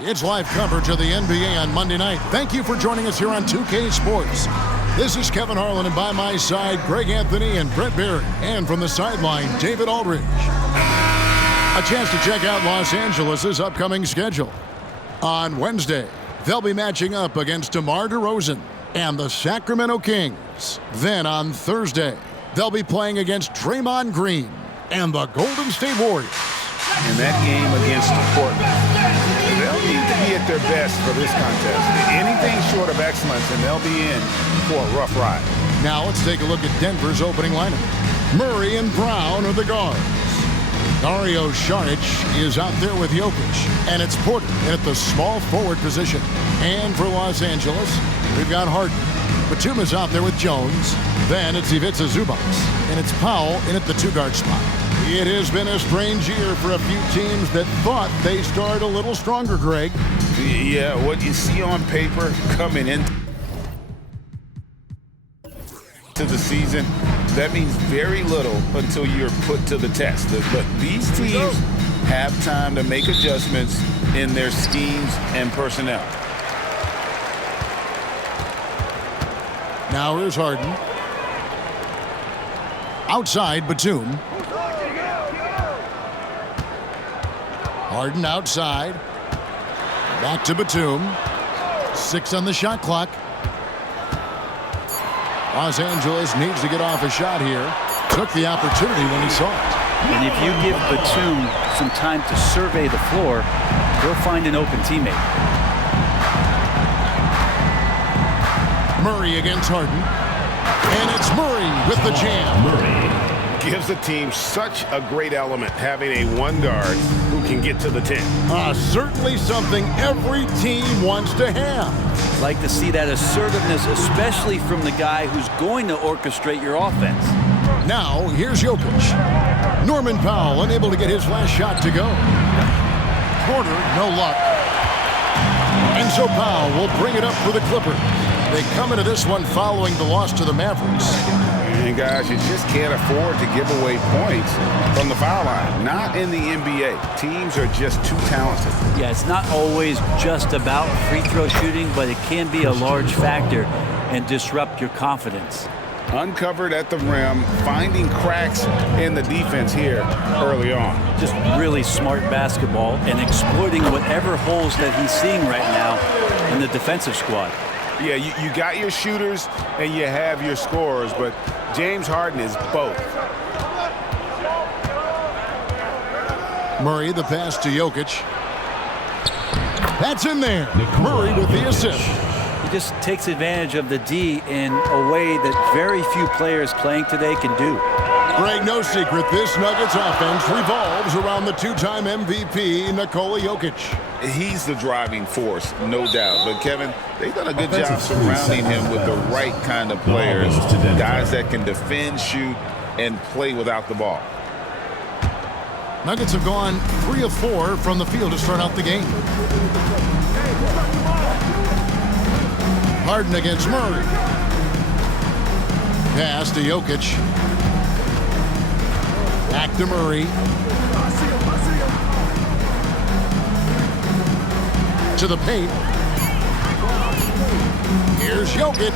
It's live coverage of the NBA on Monday night. Thank you for joining us here on 2K Sports. This is Kevin Harlan, and by my side, Greg Anthony and Brett Barry. And from the sideline, David Aldridge. A chance to check out Los Angeles' upcoming schedule. On Wednesday, they'll be matching up against DeMar DeRozan and the Sacramento Kings. Then on Thursday, they'll be playing against Draymond Green and the Golden State Warriors. In that game against Portland, they'll need to be at their best for this contest. Anything short of excellence, and they'll be in for a rough ride. Now let's take a look at Denver's opening lineup. Murray and Brown are the guards. Dario Saric is out there with Jokic, and it's Porter in at the small forward position. And for Los Angeles, we've got Harden. Batum is out there with Jones. Then it's Ivica Zubac, and it's Powell in at the two-guard spot. It has been a strange year for a few teams that thought they started a little stronger, Greg. Yeah, what you see on paper coming in to the season, that means very little until you're put to the test. But these teams have time to make adjustments in their schemes and personnel. Now here's Harden. Outside, Batum. Harden outside. Back to Batum. 6 on the shot clock. Los Angeles needs to get off a shot here. Took the opportunity when he saw it. And if you give Batum some time to survey the floor, he'll find an open teammate. Murray against Harden. And it's Murray with the jam. Murray gives the team such a great element, having a one guard who can get to the 10. Certainly something every team wants to have. Like to see that assertiveness, especially from the guy who's going to orchestrate your offense. Now, here's Jokic. Norman Powell unable to get his last shot to go. Porter, no luck. And so Powell will bring it up for the Clippers. They come into this one following the loss to the Mavericks. And guys, you just can't afford to give away points from the foul line. Not in the NBA. Teams are just too talented. Yeah, it's not always just about free throw shooting, but it can be a large factor and disrupt your confidence. Uncovered at the rim, finding cracks in the defense here early on. Just really smart basketball and exploiting whatever holes that he's seeing right now in the defensive squad. Yeah, you got your shooters and you have your scorers, but James Harden is both. Murray, the pass to Jokic. That's in there. Murray with the assist. He just takes advantage of the D in a way that very few players playing today can do. Greg, no secret, this Nuggets offense revolves around the two-time MVP, Nikola Jokic. He's the driving force, no doubt. But, Kevin, they've done a good job surrounding him with the right kind of players, guys that can defend, shoot, and play without the ball. Nuggets have gone 3 of 4 from the field to start out the game. Harden against Murray. Pass to Jokic. Back to Murray. To the paint. Here's Jokic.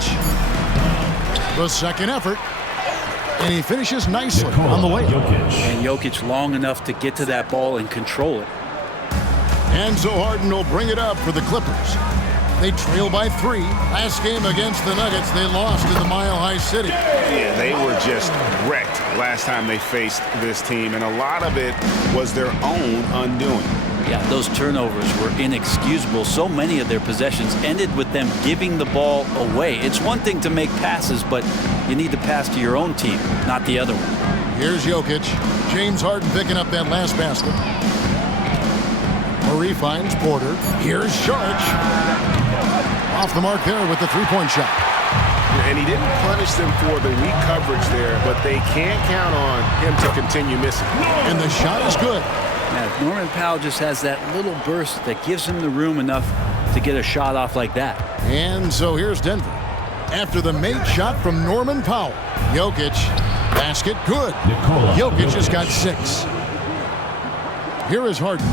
The second effort. And he finishes nicely on the way. And Jokic long enough to get to that ball and control it. And so Harden will bring it up for the Clippers. They trail by 3. Last game against the Nuggets, they lost in the Mile High City. Yeah, they were just wrecked last time they faced this team, and a lot of it was their own undoing. Yeah, those turnovers were inexcusable. So many of their possessions ended with them giving the ball away. It's one thing to make passes, but you need to pass to your own team, not the other one. Here's Jokic. James Harden picking up that last basket. Murray finds Porter. Here's Saric. Off the mark there with the three-point shot. And he didn't punish them for the weak coverage there, but they can't count on him to continue missing. And the shot is good. Yeah, Norman Powell just has that little burst that gives him the room enough to get a shot off like that. And so here's Denver. After the made shot from Norman Powell. Jokic. Basket good. Jokic has got 6. Here is Harden.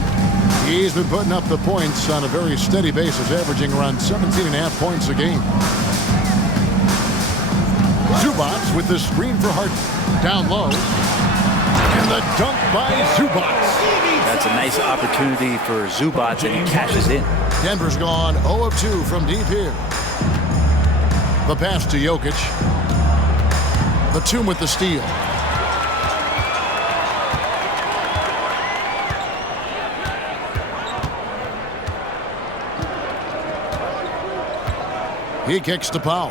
He's been putting up the points on a very steady basis, averaging around 17.5 points a game. Zubac with the screen for Harden. Down low. And the dunk by Zubac. That's a nice opportunity for Zubac, and he cashes in. Denver's gone 0 of 2 from deep here. The pass to Jokic. Batum with the steal. He kicks to Powell.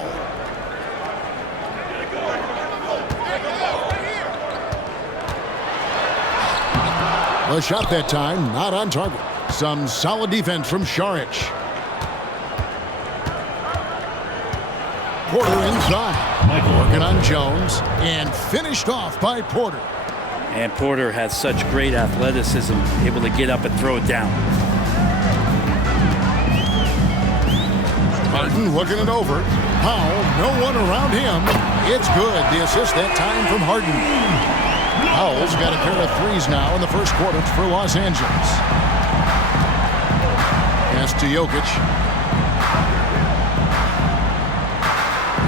The shot that time, not on target. Some solid defense from Šarić. Porter inside. Working on Jones. And finished off by Porter. And Porter has such great athleticism, able to get up and throw it down. Harden looking it over. Powell, no one around him. It's good. The assist that time from Harden. Powell's got a pair of threes now in the first quarter for Los Angeles. Pass to Jokic.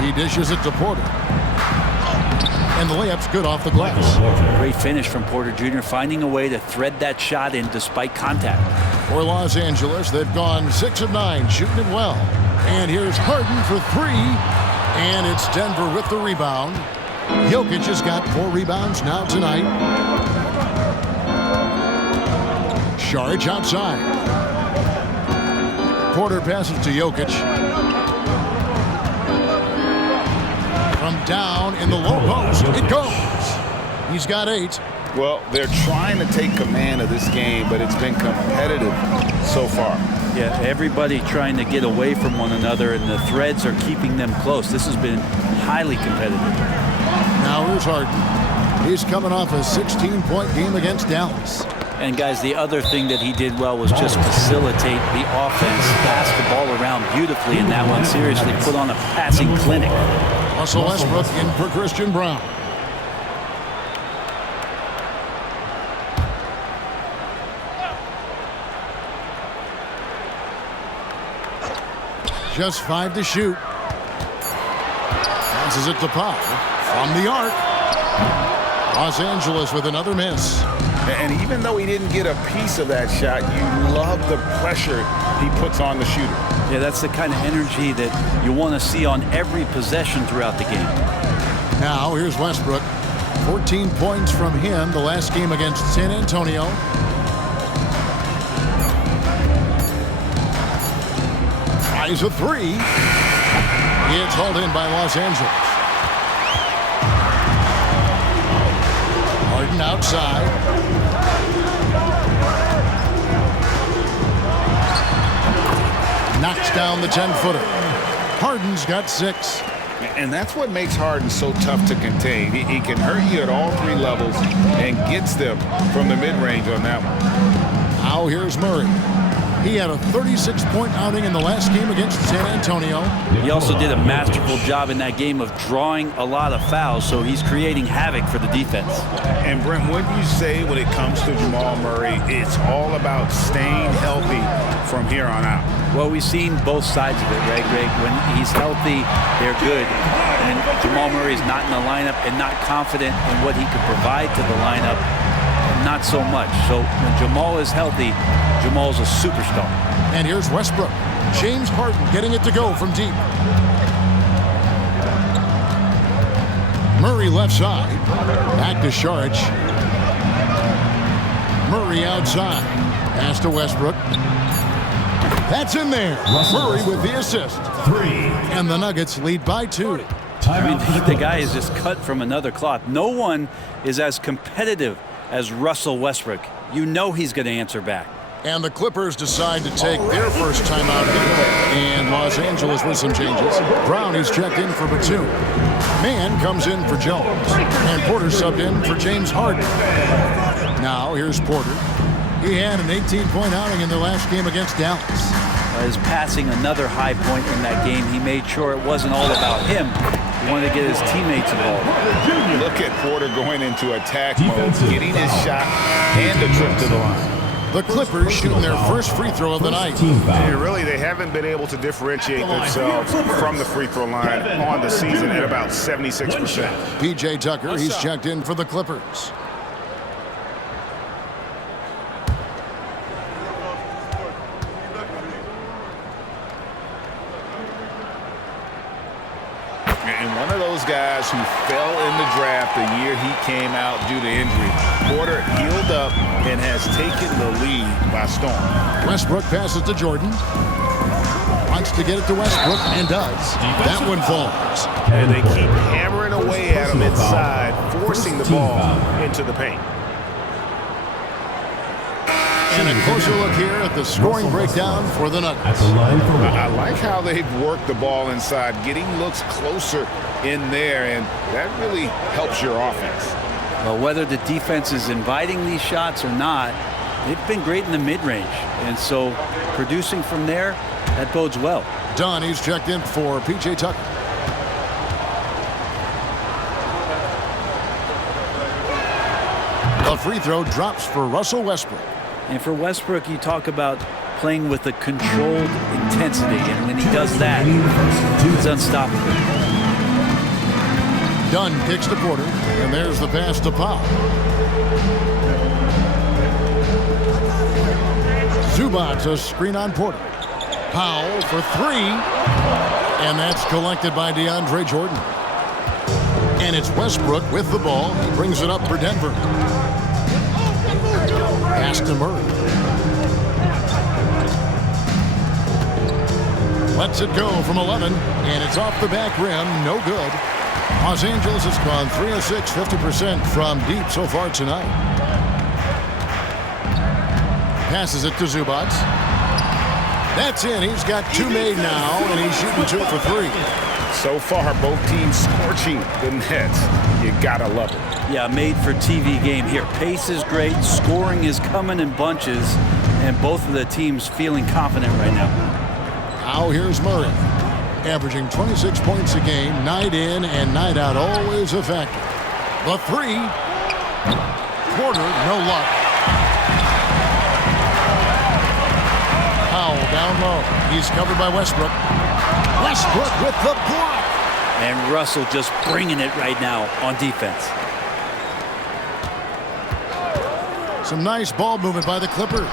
He dishes it to Porter. And the layup's good off the glass. Great finish from Porter Jr., finding a way to thread that shot in despite contact. For Los Angeles, they've gone 6 of 9, shooting it well. And here's Harden for 3. And it's Denver with the rebound. Jokic has got 4 rebounds now tonight. Šarić outside. Porter passes to Jokic. From down in the low post, it goes. He's got 8. Well, they're trying to take command of this game, but it's been competitive so far. Yeah, everybody trying to get away from one another, and the threads are keeping them close. This has been highly competitive. Now here's Harden. He's coming off a 16-point game against Dallas. And guys, the other thing that he did well was just facilitate the offense, pass the ball around beautifully in that one. Seriously, put on a passing clinic. Russell Westbrook in for Christian Braun. Just 5 to shoot. Passes it to Powell from the arc. Los Angeles with another miss. And even though he didn't get a piece of that shot, you love the pressure he puts on the shooter. Yeah, that's the kind of energy that you want to see on every possession throughout the game. Now here's Westbrook. 14 points from him the last game against San Antonio. Tries a 3. It's hauled in by Los Angeles. Harden outside. Knocks down the 10-footer. Harden's got 6. And that's what makes Harden so tough to contain. He can hurt you at all 3 levels and gets them from the mid-range on that one. Now here's Murray. He had a 36-point outing in the last game against San Antonio. He also did a masterful job in that game of drawing a lot of fouls, so he's creating havoc for the defense. And Brent, wouldn't you say when it comes to Jamal Murray, it's all about staying healthy from here on out? Well, we've seen both sides of it, right, Greg? When he's healthy, they're good. And Jamal Murray's not in the lineup and not confident in what he can provide to the lineup, not so much. So when Jamal is healthy, Jamal's a superstar. And here's Westbrook. James Harden getting it to go from deep. Murray left side. Back to Šarić. Murray outside. Pass to Westbrook. That's in there. Murray with the assist. 3. And the Nuggets lead by 2. I mean, the guy is just cut from another cloth. No one is as competitive as Russell Westbrook. You know he's going to answer back. And the Clippers decide to take their first time out in Los Angeles with some changes. Brown is checked in for Batum. Mann comes in for Jones. And Porter subbed in for James Harden. Now here's Porter. He had an 18-point outing in their last game against Dallas. Is passing another high point in that game. He made sure it wasn't all about him. He wanted to get his teammates involved. Look at Porter going into attack mode, getting his shot and a trip to the line. The Clippers shooting their first free throw of the night. And really, they haven't been able to differentiate themselves from the free throw line on the season at about 76%. P.J. Tucker, he's checked in for the Clippers. And one of those guys who fell in the draft the year he came out due to injury. Porter healed up and has taken the lead by storm. Westbrook passes to Jordan. Wants to get it to Westbrook and does. That one falls. And they keep hammering away at him inside, forcing the ball into the paint. And a closer look here at the scoring breakdown for the Nuggets. I like how they've worked the ball inside, getting looks closer in there, and that really helps your offense. Well, whether the defense is inviting these shots or not, they've been great in the mid-range. And so producing from there, that bodes well. Dunn, he's checked in for P.J. Tucker. A free throw drops for Russell Westbrook. And for Westbrook, you talk about playing with a controlled intensity. And when he does that, he's unstoppable. Dunn kicks to Porter, and there's the pass to Powell. Zubac, a screen on Porter. Powell for three, and that's collected by DeAndre Jordan. And it's Westbrook with the ball. He brings it up for Denver. Pass to Murray. Lets it go from 11, and it's off the back rim. No good. Los Angeles has gone 3 of 6, 50% from deep so far tonight. Passes it to Zubac. That's in. He's got two made now, and he's shooting 2 for 3. So far, both teams scorching the nets. You gotta love it. Yeah, made for TV game here. Pace is great. Scoring is coming in bunches. And both of the teams feeling confident right now. Now here's Murray. Averaging 26 points a game, night in and night out, always a factor. The three. Porter, no luck. Powell down low. He's covered by Westbrook. Westbrook with the block. And Russell just bringing it right now on defense. Some nice ball movement by the Clippers.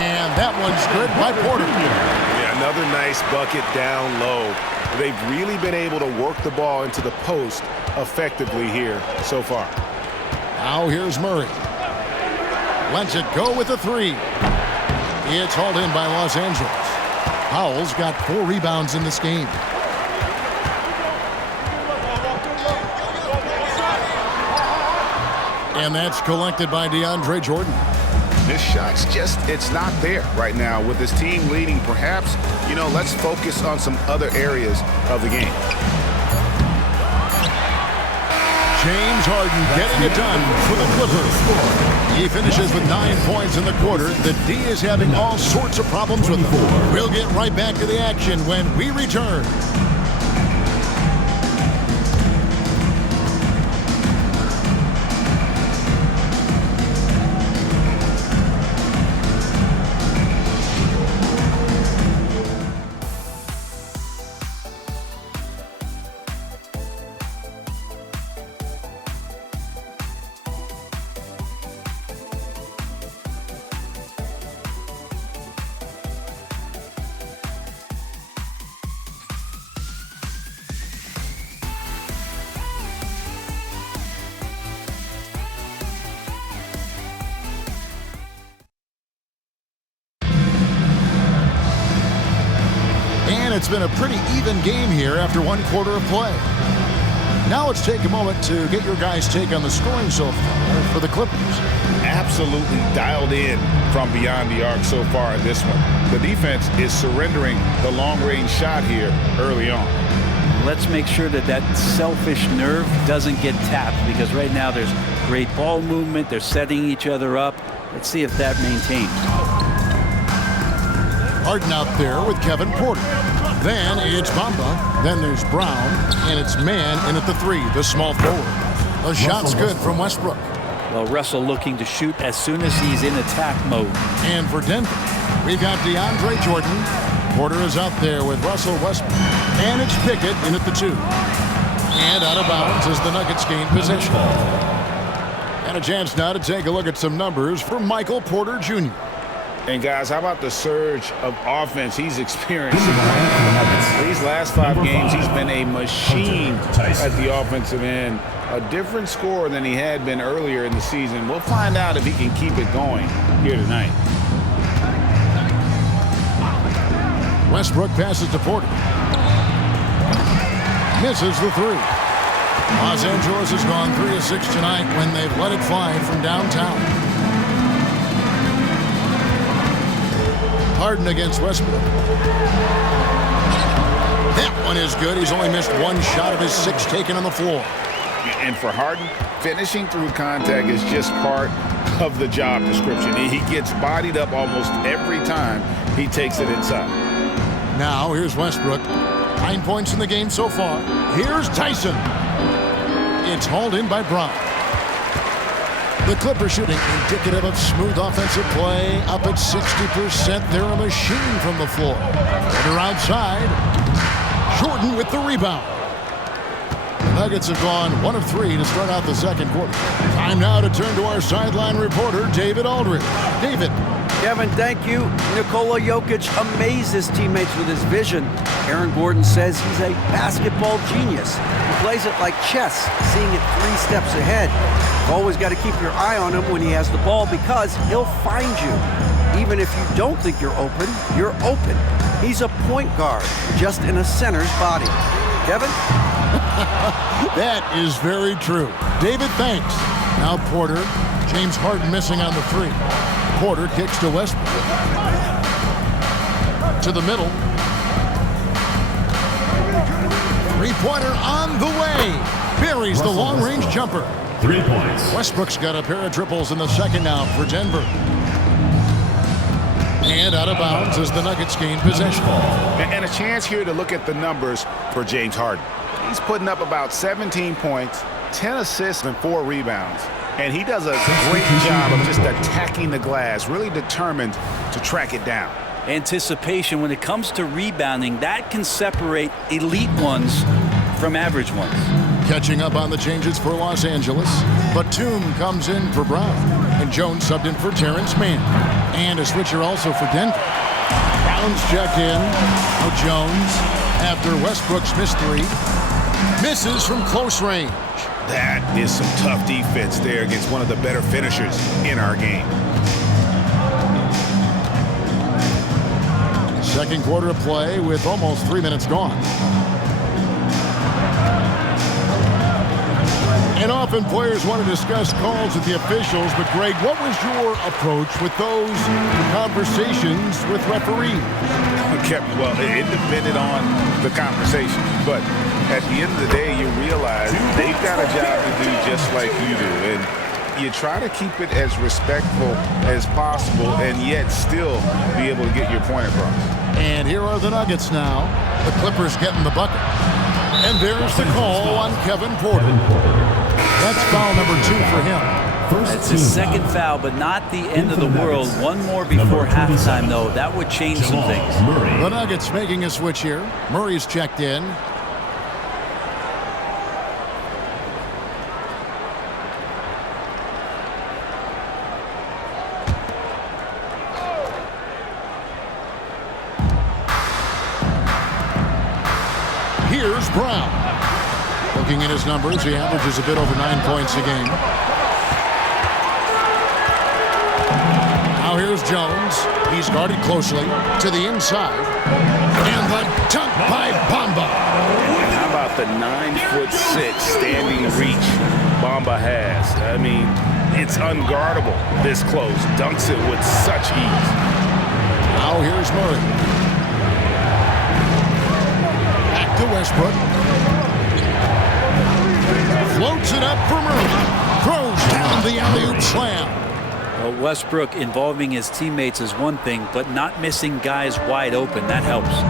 And that one's good by Porter. Yeah, another nice bucket down low. They've really been able to work the ball into the post effectively here so far. Now here's Murray. Lets it go with the three. It's hauled in by Los Angeles. Powell's got 4 rebounds in this game. And that's collected by DeAndre Jordan. This shot's just, it's not there right now with this team leading. Perhaps, let's focus on some other areas of the game. James Harden getting it done for the Clippers. He finishes with 9 points in the quarter. The D is having all sorts of problems with them. We'll get right back to the action when we return. And it's been a pretty even game here after 1 quarter of play. Now let's take a moment to get your guys' take on the scoring so far for the Clippers. Absolutely dialed in from beyond the arc so far in this one. The defense is surrendering the long-range shot here early on. Let's make sure that that selfish nerve doesn't get tapped, because right now there's great ball movement. They're setting each other up. Let's see if that maintains. Harden out there with Kevin Porter. Then it's Bamba. Then there's Brown. And it's Mann in at the 3, the small forward. The shot's good from Westbrook. Well, Russell looking to shoot as soon as he's in attack mode. And for Denver, we've got DeAndre Jordan. Porter is out there with Russell Westbrook. And it's Pickett in at the 2. And out of bounds as the Nuggets gain possession. And a chance now to take a look at some numbers for Michael Porter Jr. And guys, how about the surge of offense he's experienced? These last 5 games, he's been a machine at the offensive end. A different scorer than he had been earlier in the season. We'll find out if he can keep it going here tonight. Westbrook passes to Porter. Misses the 3. Los Angeles has gone 3 of 6 tonight when they've let it fly from downtown. Harden against Westbrook. That one is good. He's only missed 1 shot of his 6 taken on the floor. And for Harden, finishing through contact is just part of the job description. He gets bodied up almost every time he takes it inside. Now, here's Westbrook. 9 points in the game so far. Here's Tyson. It's hauled in by Brown. The Clippers shooting indicative of smooth offensive play. Up at 60%. They're a machine from the floor. Porter outside. Jordan with the rebound. The Nuggets have gone 1 of 3 to start out the second quarter. Time now to turn to our sideline reporter, David Aldridge. David. Kevin, thank you. Nikola Jokic amazed his teammates with his vision. Aaron Gordon says he's a basketball genius. He plays it like chess, seeing it 3 steps ahead. You've always got to keep your eye on him when he has the ball because he'll find you. Even if you don't think you're open, you're open. He's a point guard, just in a center's body. Kevin? That is very true. David, thanks. Now Porter. James Harden missing on the 3. Porter kicks to Westbrook. To the middle. 3-pointer on the way. Buries the long-range jumper. 3 points. Westbrook's got a pair of triples in the second now for Denver. And out of bounds as the Nuggets gain possession. And a chance here to look at the numbers for James Harden. He's putting up about 17 points, 10 assists, and 4 rebounds. And he does a great job of just attacking the glass, really determined to track it down. Anticipation when it comes to rebounding, that can separate elite ones from average ones. Catching up on the changes for Los Angeles. Batum comes in for Brown. And Jones subbed in for Terrence Mann. And a switcher also for Denver. Brown's checked in. Now Jones, after Westbrook's missed 3, misses from close range. That is some tough defense there against one of the better finishers in our game. Second quarter of play with almost 3 minutes gone. And often players want to discuss calls with the officials, but Greg, what was your approach with those conversations with referees? Well, it depended on the conversation, but at the end of the day, you realize they've got a job to do just like you do, and you try to keep it as respectful as possible and yet still be able to get your point across. And here are the Nuggets now. The Clippers getting the bucket. And there's the call on Kevin Porter. That's foul number 2 for him. That's his second foul, but not the end of the world. One more before halftime, though. That would change some things. The Nuggets making a switch here. Murray's checked in. Here's Brown. Looking at his numbers, he averages a bit over 9 points a game. Now here's Jones. He's guarded closely to the inside. And the dunk by Bamba. How about the 9'6" standing reach Bamba has? I mean, it's unguardable this close. Dunks it with such ease. Now here's Murray. Back to Westbrook. Floats it up for Murray. Throws down the alley-oop slam. Well, Westbrook involving his teammates is one thing, but not missing guys wide open, that helps.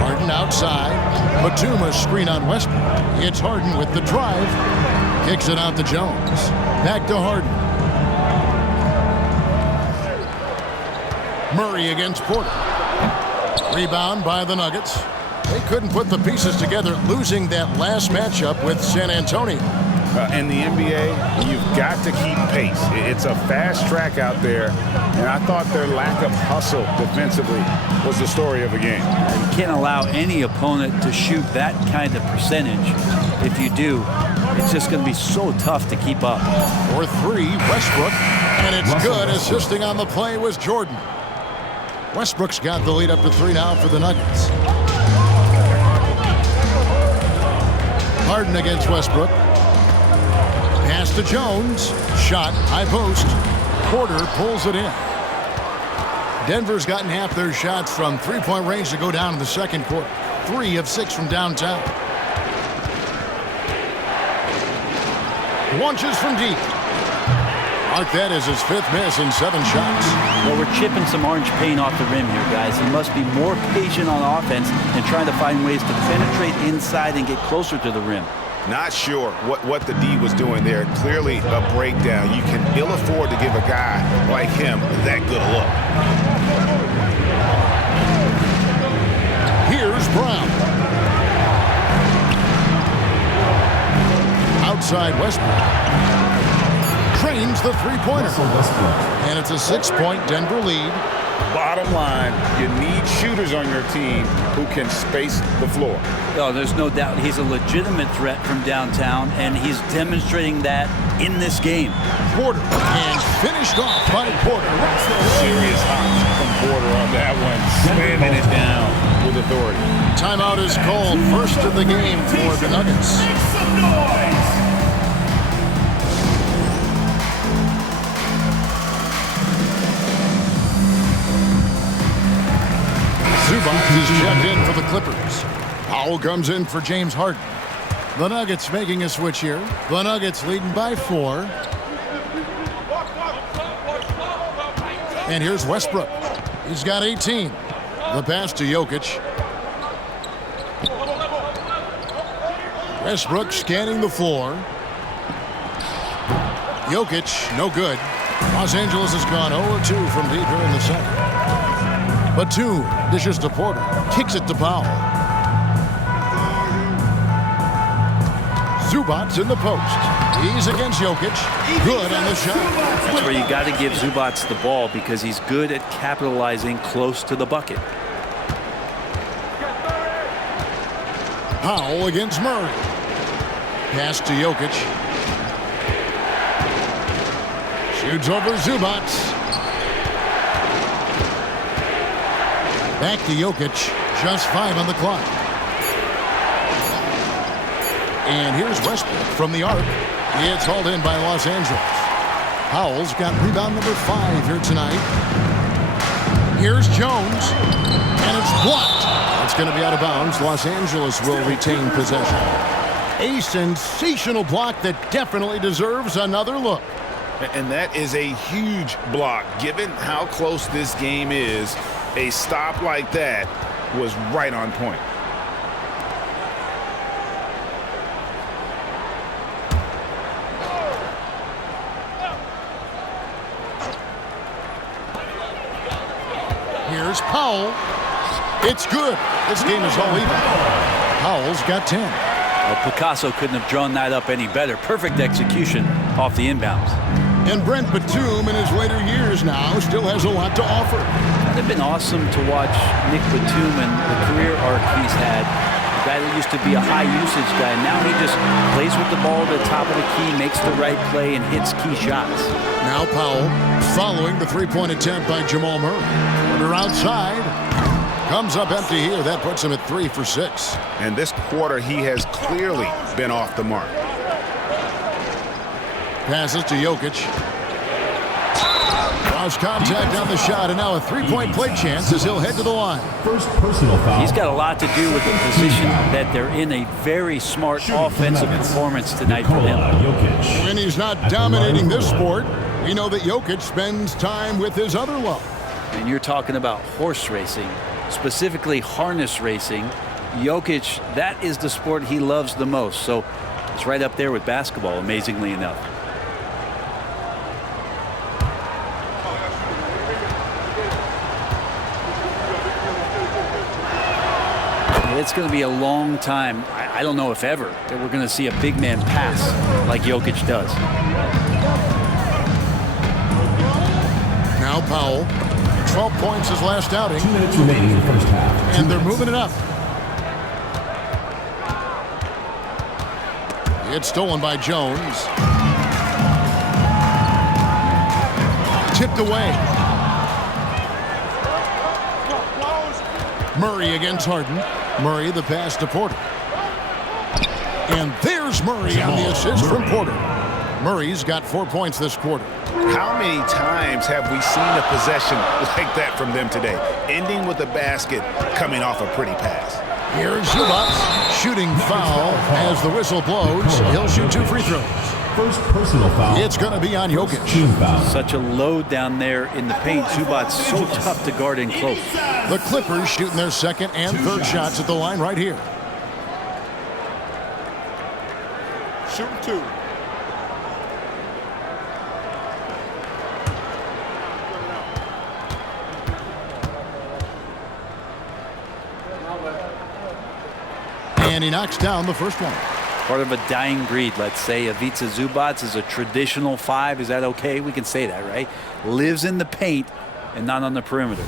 Harden out outside. Batum a screen on Westbrook. It's Harden with the drive. Kicks it out to Jones. Back to Harden. Murray against Porter. Rebound by the Nuggets. They couldn't put the pieces together, losing that last matchup with San Antonio. In the NBA, you've got to keep pace. It's a fast track out there, and I thought their lack of hustle defensively was the story of the game. You can't allow any opponent to shoot that kind of percentage. If you do, it's just going to be so tough to keep up. For three, Westbrook, and it's good. Assisting on the play was Jordan. Westbrook's got the lead up to 3 now for the Nuggets. Harden against Westbrook. Pass to Jones. Shot, high post. Porter pulls it in. Denver's gotten half their shots from three-point range to go down in the second quarter. 3 of 6 from downtown. Launches from deep. Mark that as his 5th miss in 7 shots. Well, we're chipping some orange paint off the rim here, guys. He must be more patient on offense and trying to find ways to penetrate inside and get closer to the rim. Not sure what the D was doing there. Clearly a breakdown. You can ill afford to give a guy like him that good a look. Here's Brown. Outside Westbrook. Trains the three-pointer. And it's a 6-point Denver lead. Bottom line, you need shooters on your team who can space the floor. Oh, there's no doubt he's a legitimate threat from downtown, and he's demonstrating that in this game. Porter, and finished off by Porter. Serious hops from Porter on that one, slamming it down with authority. Timeout is called. First of the game for the Nuggets. Zubac is checked in for the Clippers. Powell comes in for James Harden. The Nuggets making a switch here. The Nuggets leading by 4. And here's Westbrook. He's got 18. The pass to Jokic. Westbrook scanning the floor. Jokic, no good. Los Angeles has gone 0-2 from deep here in the second. Batum dishes to Porter, kicks it to Powell. Zubac's in the post. He's against Jokic. Good on the shot. That's where you got to give Zubac the ball because he's good at capitalizing close to the bucket. Powell against Murray. Pass to Jokic. Shoots over Zubac. Back to Jokic, just 5 on the clock. And here's Westbrook from the arc. It's hauled in by Los Angeles. Powell's got rebound number 5 here tonight. Here's Jones, and it's blocked. It's going to be out of bounds. Los Angeles will retain possession. A sensational block that definitely deserves another look. And that is a huge block. Given how close this game is, a stop like that was right on point. Here's Powell. It's good. This game is all even. Powell's got 10. Well, Picasso couldn't have drawn that up any better. Perfect execution off the inbounds. And Brent Batum in his later years now still has a lot to offer. It's been awesome to watch Nick Batum and the career arc he's had. A guy that used to be a high usage guy. Now he just plays with the ball at the top of the key, makes the right play, and hits key shots. Now Powell following the three-point attempt by Jamal Murray. Porter outside. Comes up empty here. That puts him at 3 for 6. And this quarter, he has clearly been off the mark. Passes to Jokic. Lost contact on the shot, and now a three-point play chance as he'll head to the line. First personal foul. He's got a lot to do with the position that they're in. A very smart offensive performance tonight for him. Jokic. When he's not dominating this sport, we know that Jokic spends time with his other love. And you're talking about horse racing, specifically harness racing. Jokic, that is the sport he loves the most. So it's right up there with basketball, amazingly enough. It's going to be a long time. I don't know if ever that we're going to see a big man pass like Jokic does. Now Powell. 12 points his last outing. 2 minutes remaining in the first half. And they're moving it up. It's stolen by Jones. Tipped away. Murray against Harden. Murray the pass to Porter. And there's Murray on the assist from Porter. Murray's got 4 points this quarter. How many times have we seen a possession like that from them today? Ending with a basket, coming off a pretty pass. Here's Zubac shooting foul as the whistle blows. He'll shoot 2 free throws. First personal foul. It's going to be on Jokic. Team foul. Such a load down there in the paint. Zubac's so tough to guard in close. The Clippers shooting their second and third shots at the line right here. Shoot 2. And he knocks down the first one. Part of a dying breed, let's say. Ivica Zubac is a traditional 5. Is that okay? We can say that, right? Lives in the paint and not on the perimeter.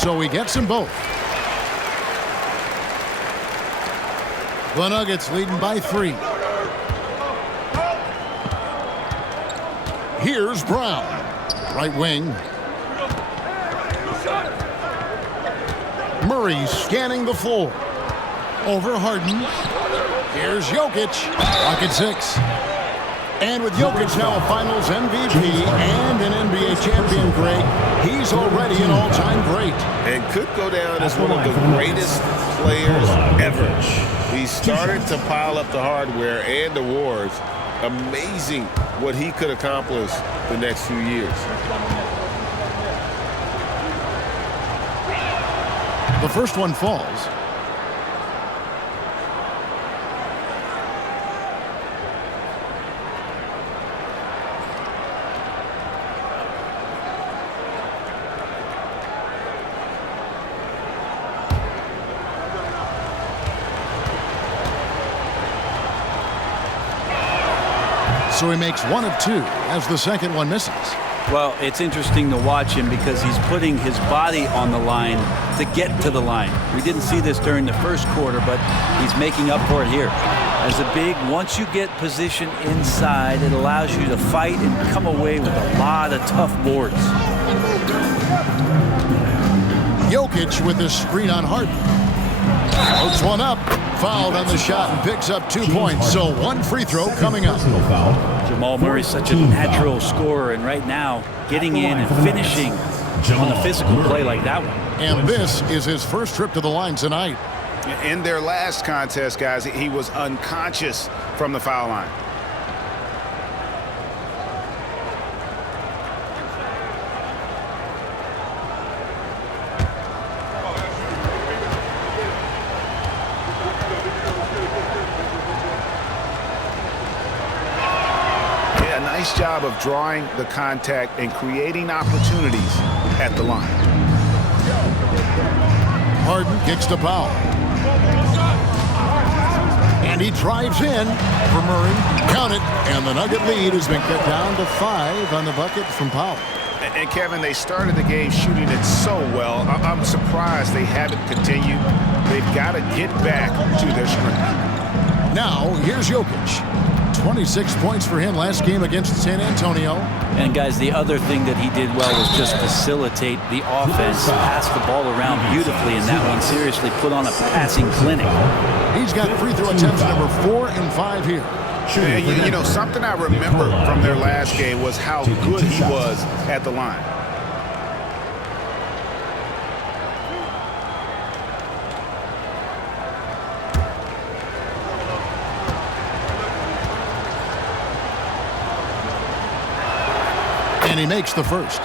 So he gets them both. The Nuggets leading by 3. Here's Brown. Right wing. Murray scanning the floor. Over Harden. Here's Jokic. Pocket 6. And with Jokic now a Finals MVP and an NBA champion, Greg, he's already an all-time great. And could go down as one of the greatest players ever. He started to pile up the hardware and the awards. Amazing what he could accomplish the next few years. The first one falls. So he makes 1 of 2 as the second one misses. Well, it's interesting to watch him because he's putting his body on the line to get to the line. We didn't see this during the first quarter, but he's making up for it here. As a big, once you get position inside, it allows you to fight and come away with a lot of tough boards. Jokic with his screen on Harden. Floats one up. Fouled on the shot and picks up 2 points. So 1 free throw coming up. Personal foul. Jamal Murray's such a natural scorer, and right now, getting in and finishing on a physical play like that one. And this is his first trip to the line tonight. In their last contest, guys, he was unconscious from the foul line. Nice job of drawing the contact and creating opportunities at the line. Harden kicks to Powell. And he drives in for Murray. Count it. And the Nugget lead has been cut down to 5 on the bucket from Powell. And Kevin, they started the game shooting it so well. I'm surprised they haven't continued. They've got to get back to their strength. Now, here's Jokic. 26 points for him last game against San Antonio. And guys, the other thing that he did well was just facilitate the offense, pass the ball around beautifully in that one. Seriously, put on a passing clinic. He's got free throw attempts number 4 and 5 here. You know, something I remember from their last game was how good he was at the line. And he makes the first.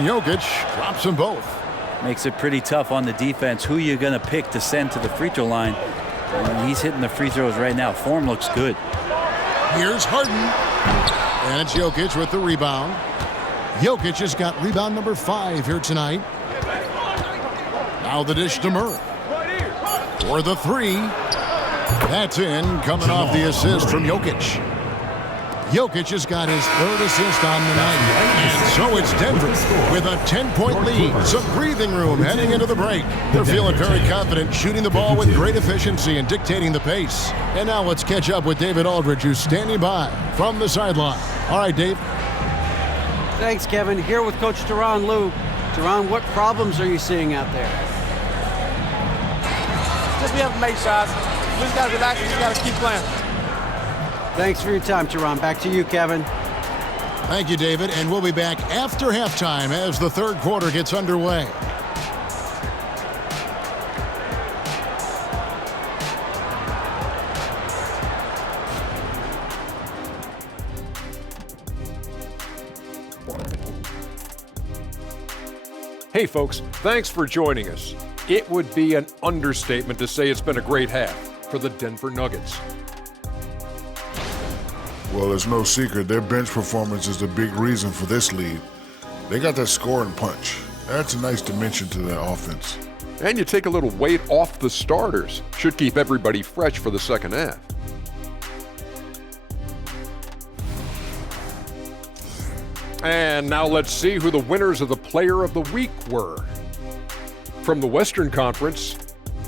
And Jokic drops them both. Makes it pretty tough on the defense. Who you're going to pick to send to the free throw line. And he's hitting the free throws right now. Form looks good. Here's Harden. And it's Jokic with the rebound. Jokic has got rebound number 5 here tonight. Now the dish to Murray. For the 3. That's in, coming off the assist from Jokic. Jokic has got his 3rd assist on the night. And so it's Denver with a 10-point lead. Some breathing room heading into the break. They're feeling very confident, shooting the ball with great efficiency and dictating the pace. And now let's catch up with David Aldridge, who's standing by from the sideline. All right, Dave. Thanks, Kevin. Here with Coach Tyronn Lue. Tyronn, what problems are you seeing out there? Just we have to make shots. We just got to relax and just got to keep playing. Thanks for your time, Tyronn. Back to you, Kevin. Thank you, David. And we'll be back after halftime as the 3rd quarter gets underway. Hey folks, thanks for joining us. It would be an understatement to say it's been a great half for the Denver Nuggets. Well, it's no secret their bench performance is the big reason for this lead. They got that scoring punch. That's a nice dimension to their offense. And you take a little weight off the starters. Should keep everybody fresh for the second half. And now let's see who the winners of the Player of the Week were. From the Western Conference,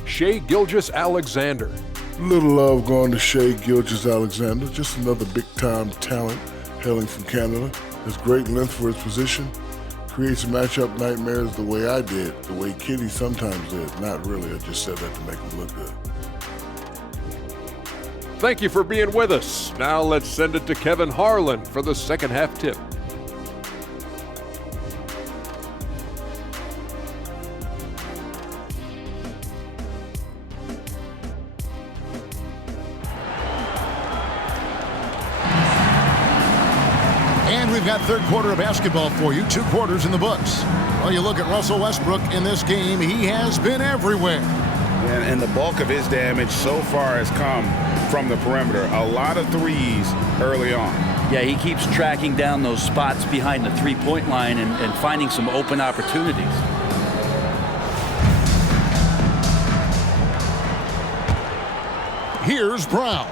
Shai Gilgeous-Alexander. Little love going to Shai Gilgeous-Alexander, just another big-time talent hailing from Canada. Has great length for his position, creates matchup nightmares the way I did, the way Kitty sometimes did. Not really, I just said that to make him look good. Thank you for being with us. Now let's send it to Kevin Harlan for the second half tip. We've got 3rd quarter of basketball for you, 2 quarters in the books. Well, you look at Russell Westbrook in this game, he has been everywhere. And the bulk of his damage so far has come from the perimeter. A lot of threes early on. Yeah, he keeps tracking down those spots behind the 3-point line and finding some open opportunities. Here's Brown.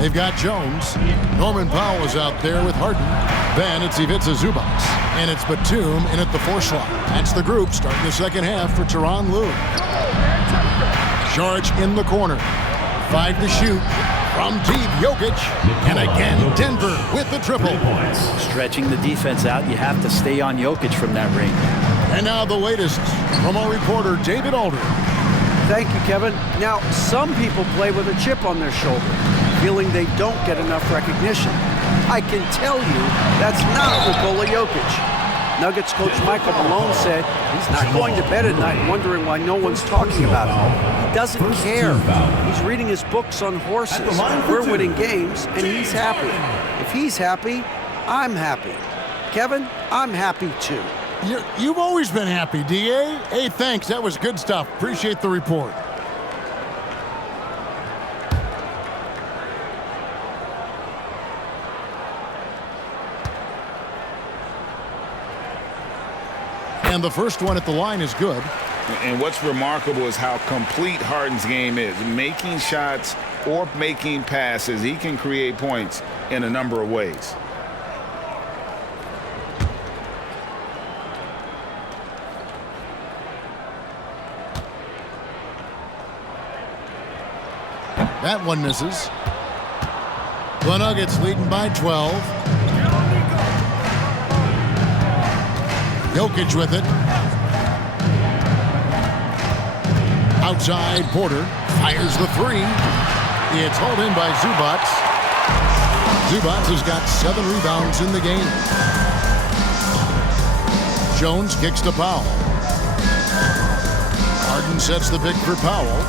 They've got Jones. Norman Powell is out there with Harden. Then it's Ivica Zubac. And it's Batum in at the 4 slot. That's the group starting the second half for Tyronn Lue. Saric in the corner. 5 to shoot. From deep, Jokic. And again, Denver with the triple. Stretching the defense out. You have to stay on Jokic from that range. And now the latest from our reporter, David Aldridge. Thank you, Kevin. Now, some people play with a chip on their shoulder, feeling they don't get enough recognition. I can tell you that's not Nikola Jokic. Nuggets coach Michael Malone said he's not going to bed at night wondering why no one's talking about him. He doesn't care. He's reading his books on horses. We're winning games, and he's happy. If he's happy, I'm happy. Kevin, I'm happy too. You've always been happy, D.A. Hey, thanks. That was good stuff. Appreciate the report. And the first one at the line is good. And what's remarkable is how complete Harden's game is. Making shots or making passes, he can create points in a number of ways. That one misses. The Nuggets leading by 12. Jokic with it. Outside, Porter fires the 3. It's hauled in by Zubac. Zubac has got 7 rebounds in the game. Jones kicks to Powell. Harden sets the pick for Powell.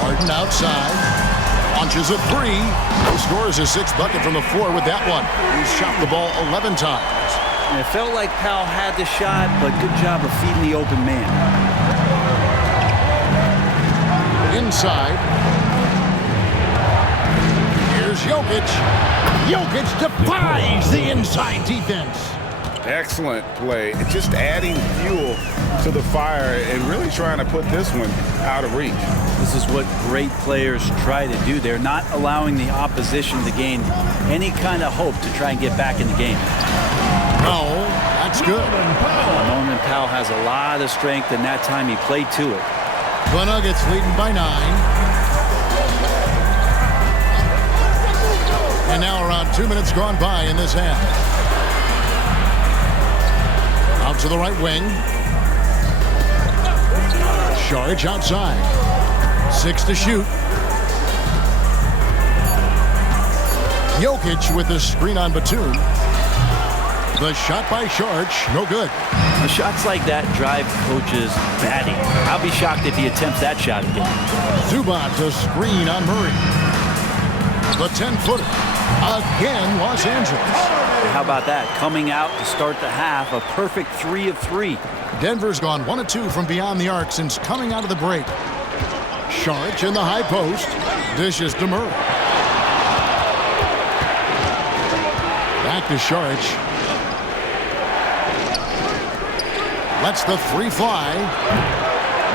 Harden outside. Launches a three. He scores his sixth bucket from the floor with that one. He's shot the ball 11 times. And it felt like Powell had the shot, but good job of feeding the open man. Inside. Here's Jokic. Jokic defies the inside defense. Excellent play. Just adding fuel to the fire and really trying to put this one out of reach. This is what great players try to do. They're not allowing the opposition to gain any kind of hope to try and get back in the game. No, that's good. Norman Powell has a lot of strength, and that time he played to it. The Nuggets leading by 9. And now around 2 minutes gone by in this half. Out to the right wing. Saric outside. 6 to shoot. Jokic with the screen on Batum. The shot by Saric, no good. Shots like that drive coaches batty. I'll be shocked if he attempts that shot again. Zubac to screen on Murray. The 10-footer. Again, Los Angeles. How about that? Coming out to start the half, a perfect 3 of 3. Denver's gone 1 of 2 from beyond the arc since coming out of the break. Saric in the high post. Dishes to Murray. Back to Saric. Lets the 3 fly.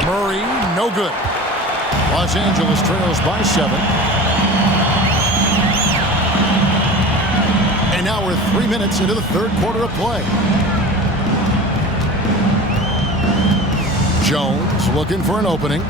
Murray, no good. Los Angeles trails by 7. And now we're 3 minutes into the third quarter of play. Jones looking for an opening.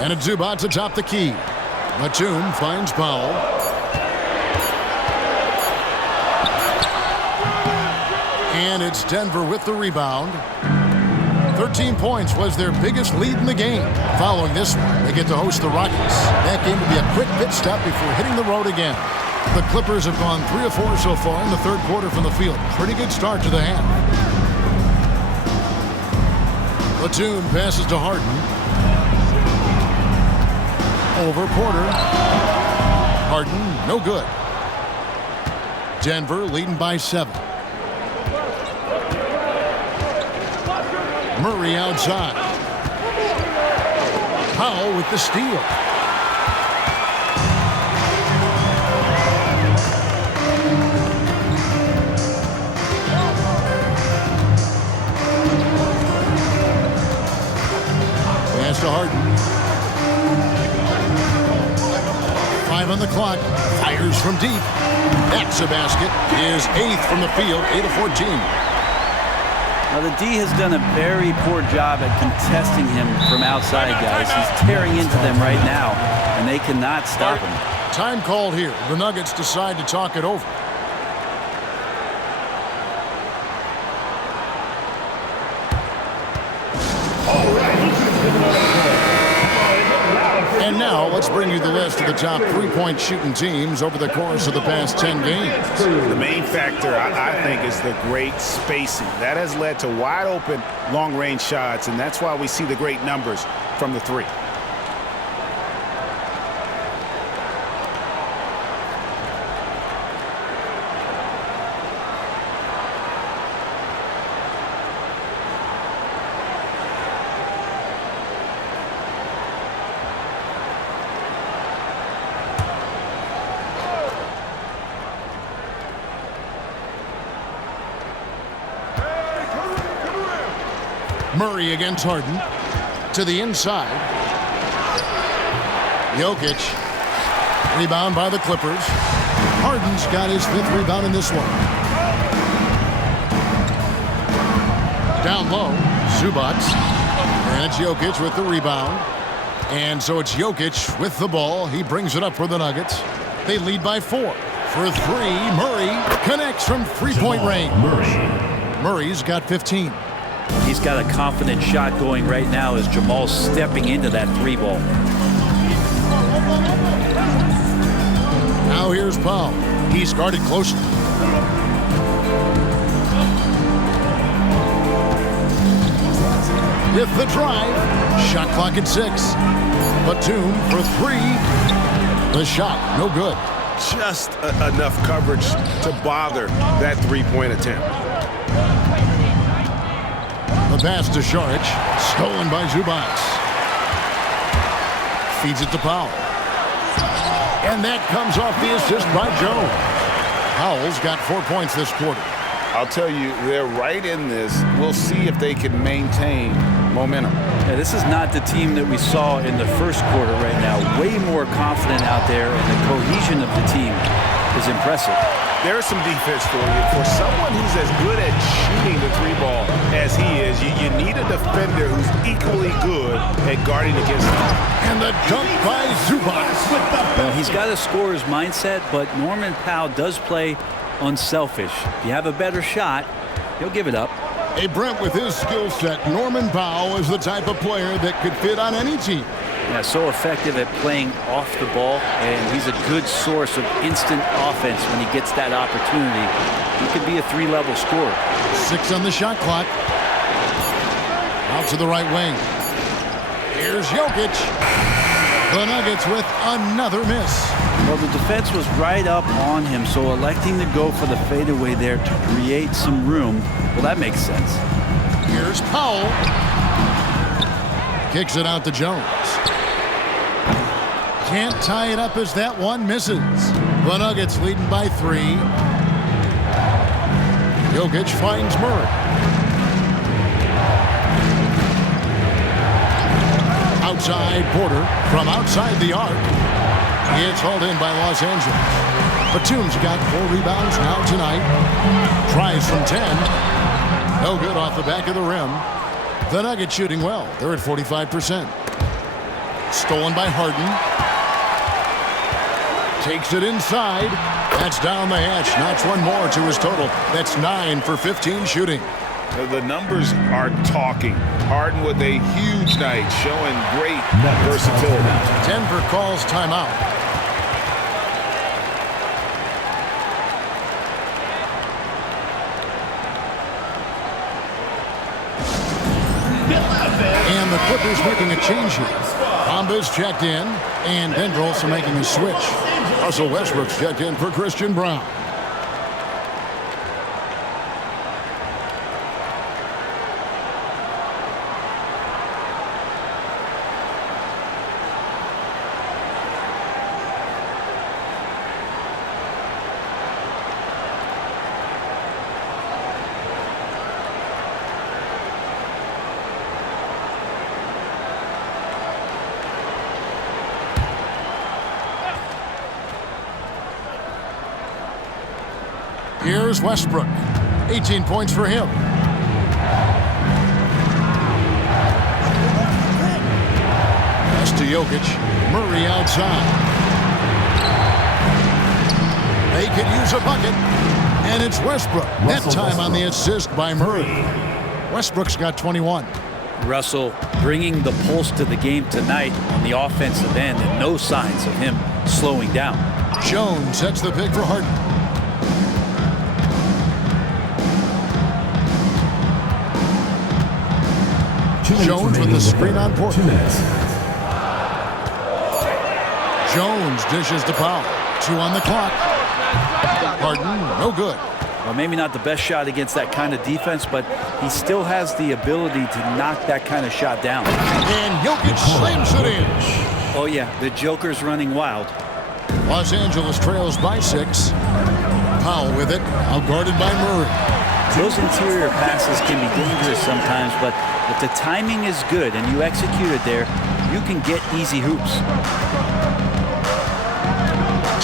And it's Zubac atop the key. Batum finds Powell. And it's Denver with the rebound. 13 points was their biggest lead in the game. Following this one, they get to host the Rockets. That game will be a quick pit stop before hitting the road again. The Clippers have gone 3 of 4 so far in the third quarter from the field. Pretty good start to the half. Batum passes to Harden. Over Porter. Harden, no good. Denver leading by 7. Murray outside. Powell with the steal. Pass to Harden. 5 on the clock. Fires from deep. That's a basket. His 8th from the field. 8 of 14. Now, the D has done a very poor job at contesting him from outside, guys. He's tearing into them right now, and they cannot stop him. Time called here. The Nuggets decide to talk it over. And now let's bring you the list of the top three-point shooting teams over the course of the past 10 games. The main factor, I think, is the great spacing. That has led to wide-open, long-range shots, and that's why we see the great numbers from the three. Murray against Harden. To the inside. Jokic. Rebound by the Clippers. Harden's got his 5th rebound in this one. Down low. Zubac. And it's Jokic with the rebound. And so it's Jokic with the ball. He brings it up for the Nuggets. They lead by 4. For 3, Murray connects from three-point range. Murray's got 15. He's got a confident shot going right now as Jamal's stepping into that 3-ball. Now here's Powell. He's guarded closely. With the drive. Shot clock at 6. Batum for 3. The shot, no good. Just enough coverage to bother that three-point attempt. The pass to Šarić, stolen by Zubac. Feeds it to Powell. And that comes off the assist by Jones. Powell's got 4 points this quarter. I'll tell you, they're right in this. We'll see if they can maintain momentum. Yeah, this is not the team that we saw in the first quarter right now. Way more confident out there, and the cohesion of the team is impressive. There's some defense for you. For someone who's as good at shooting the 3-ball as he is, you need a defender who's equally good at guarding against him. And the dunk by Zubac. Well, he's got a scorer's mindset, but Norman Powell does play unselfish. If you have a better shot, he'll give it up. Hey, Brent, with his skill set, Norman Powell is the type of player that could fit on any team. Yeah, so effective at playing off the ball, and he's a good source of instant offense when he gets that opportunity. He could be a 3-level scorer. 6 on the shot clock. Out to the right wing. Here's Jokic. The Nuggets with another miss. Well, the defense was right up on him, so electing to go for the fadeaway there to create some room, well, that makes sense. Here's Powell. Kicks it out to Jones. Can't tie it up as that one misses. The Nuggets leading by 3. Jokic finds Murray. Outside Porter from outside the arc. It's hauled in by Los Angeles. Batum's got 4 rebounds now tonight. Tries from 10. No good off the back of the rim. The Nuggets shooting well. They're at 45%. Stolen by Harden. Takes it inside. That's down the hatch. Knocks one more to his total. That's 9 for 15 shooting. The numbers are talking. Harden with a huge night, showing great versatility. Denver calls timeout. And the Clippers making a change here. Hamba's checked in, and Denver also making a switch. Russell Westbrook's checked in for Christian Braun. Here's Westbrook. 18 points for him. Pass to Jokic. Murray outside. They could use a bucket. And it's Westbrook. That time on the assist by Murray. Westbrook's got 21. Russell bringing the pulse to the game tonight on the offensive end, and no signs of him slowing down. Jones sets the pick for Harden. Jones with the screen on Porter. Jones dishes to Powell. 2 on the clock. Harden, no good. Well, maybe not the best shot against that kind of defense, but he still has the ability to knock that kind of shot down. And Jokic slams it in. Oh, yeah, the Joker's running wild. Los Angeles trails by 6. Powell with it, outguarded by Murray. Those interior passes can be dangerous sometimes, but if the timing is good and you execute it there, you can get easy hoops.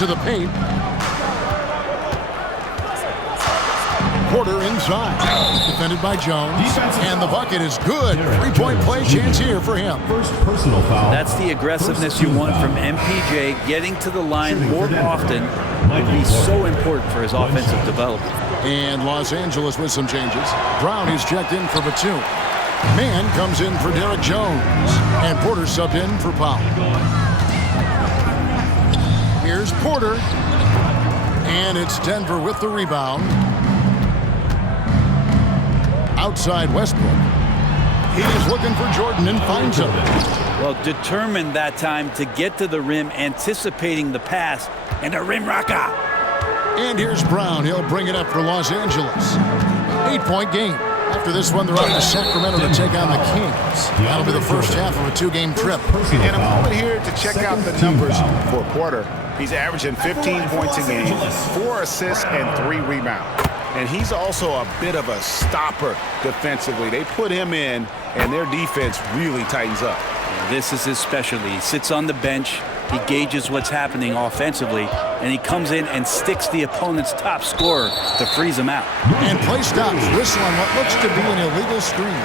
To the paint. Porter inside. Defended by Jones. And the bucket is good. 3-point play chance here for him. First personal foul. That's the aggressiveness you want from MPJ. Getting to the line more often would be so important for his offensive development. And Los Angeles with some changes. Brown is checked in for Batum. Mann comes in for Derek Jones. And Porter subbed in for Powell. Here's Porter. And it's Denver with the rebound. Outside Westbrook. He's looking for Jordan and finds him. Well, determined that time to get to the rim, anticipating the pass, and a rim rocker. And here's Brown. He'll bring it up for Los Angeles. 8-point game. After this one, they're off to Sacramento to take on the Kings. That'll be the first half of a 2-game trip. And a moment here to check out the numbers for Porter. He's averaging 15 points a game, 4 assists, and 3 rebounds. And he's also a bit of a stopper defensively. They put him in, and their defense really tightens up. This is his specialty. He sits on the bench. He gauges what's happening offensively, and he comes in and sticks the opponent's top scorer to freeze him out. And play stops. Whistle on what looks to be an illegal screen.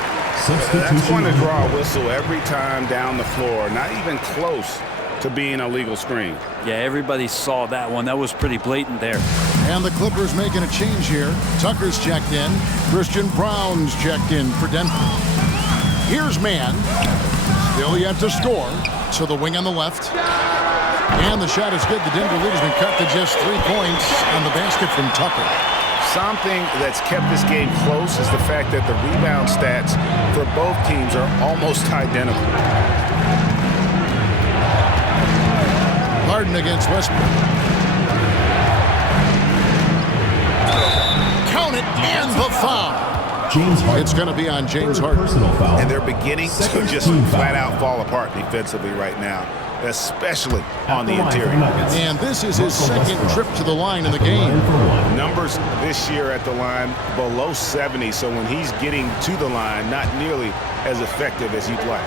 That's going to draw a whistle every time down the floor. Not even close to being a legal screen. Yeah, everybody saw that one. That was pretty blatant there. And the Clippers making a change here. Tucker's checked in. Christian Braun's checked in for Denver. Here's Mann. Still yet to score. To the wing on the left. And the shot is good. The Denver lead has been cut to just 3 points on the basket from Tucker. Something that's kept this game close is the fact that the rebound stats for both teams are almost identical. Harden against Westbrook. Count it, and the foul. James Harden. It's going to be on James Harden. Personal foul. And they're beginning to just flat out fall apart defensively right now, especially on the interior. And this is his second trip to the line in the game. Numbers this year at the line below 70, so when he's getting to the line, not nearly as effective as you'd like.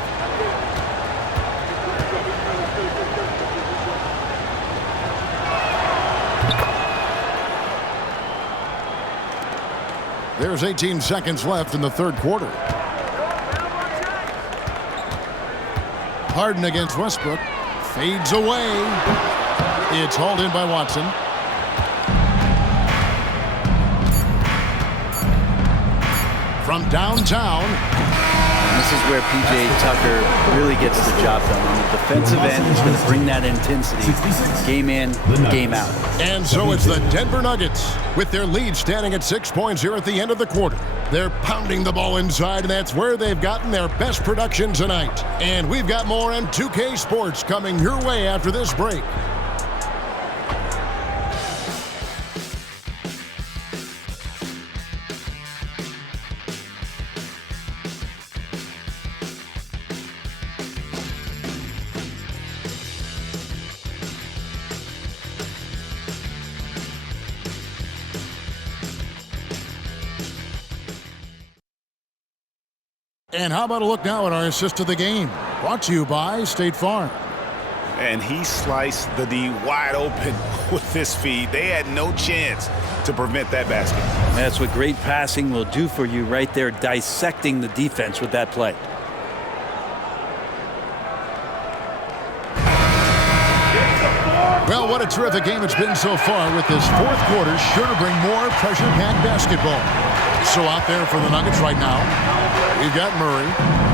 There's 18 seconds left in the third quarter. Harden against Westbrook. Fades away. It's hauled in by Watson. From downtown. This is where P.J. Tucker really gets the job done. On the defensive end, he's going to bring that intensity. Game in, game out. And so it's the Denver Nuggets with their lead standing at 6 points here at the end of the quarter. They're pounding the ball inside, and that's where they've gotten their best production tonight. And we've got more on 2K Sports coming your way after this break. And how about a look now at our assist of the game? Brought to you by State Farm. And he sliced the D wide open with this feed. They had no chance to prevent that basket. That's what great passing will do for you right there, dissecting the defense with that play. Well, what a terrific game it's been so far, with this fourth quarter sure to bring more pressure-packed basketball. So out there for the Nuggets right now, we've got Murray.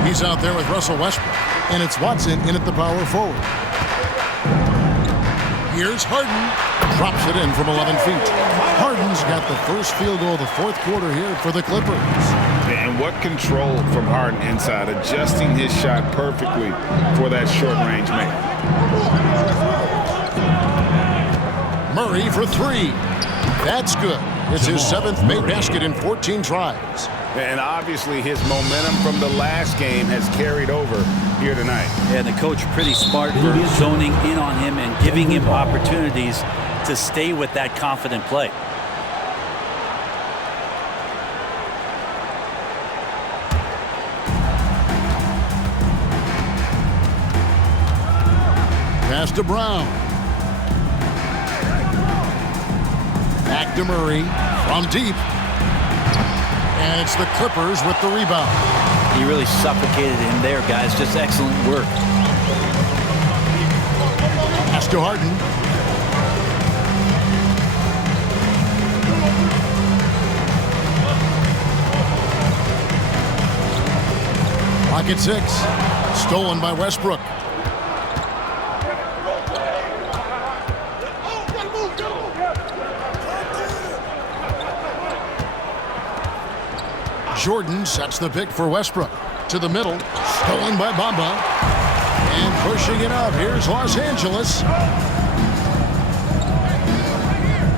He's out there with Russell Westbrook. And it's Watson in at the power forward. Here's Harden. Drops it in from 11 feet. Harden's got the first field goal of the fourth quarter here for the Clippers. And what control from Harden inside, adjusting his shot perfectly for that short-range make. Murray for three. That's good. It's his 7th made basket in 14 tries. And obviously his momentum from the last game has carried over here tonight. Yeah, the coach pretty smart for zoning in on him and giving him opportunities to stay with that confident play. Pass to Brown. Back to Murray from deep. And it's the Clippers with the rebound. He really suffocated him there, guys. Just excellent work. Pass to Harden. Pocket 6. Stolen by Westbrook. Jordan sets the pick for Westbrook. To the middle. Stolen by Bamba. And pushing it up. Here's Los Angeles.